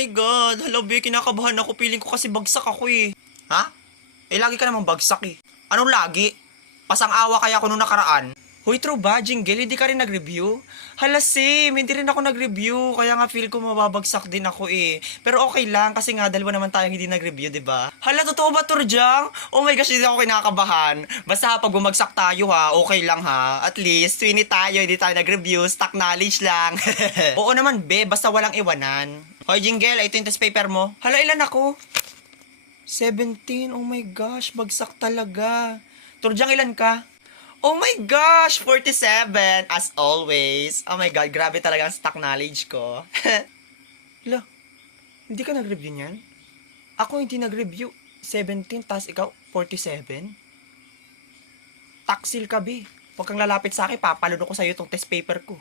my God. Hala, be, kinakabahan ako. Feeling ko kasi bagsak ako eh. Ha? Eh, lagi ka namang bagsak eh. Anong lagi? Pasang-awa kaya ako nung nakaraan. Hoy, true ba, Jingle? Hindi ka rin nag-review? Hala, same. Hindi rin ako nag-review. Kaya nga feel ko mababagsak din ako eh. Pero okay lang kasi nga dalawa naman tayong hindi nag-review, di ba? Hala, totoo ba, Turjang? Oh my gosh, hindi ako kinakabahan. Basta pag bumagsak tayo ha, okay lang ha. At least, twinny tayo, hindi tayo nag-review. Stock knowledge lang. Oo naman, be. Basta walang iwanan. Hoy, Jingle, ito yung test paper mo. Hala, ilan ako? 17. Oh my gosh, bagsak talaga. Turjang, ilan ka? Oh my gosh, 47 as always. Oh my God, grabe talaga ang stock knowledge ko. Hala, hindi ka nag-review niyan? Ako hindi nag-review. 17, tas ikaw 47? Taksil ka, be. Huwag kang lalapit sa akin, papalunok ko sa'yo itong test paper ko.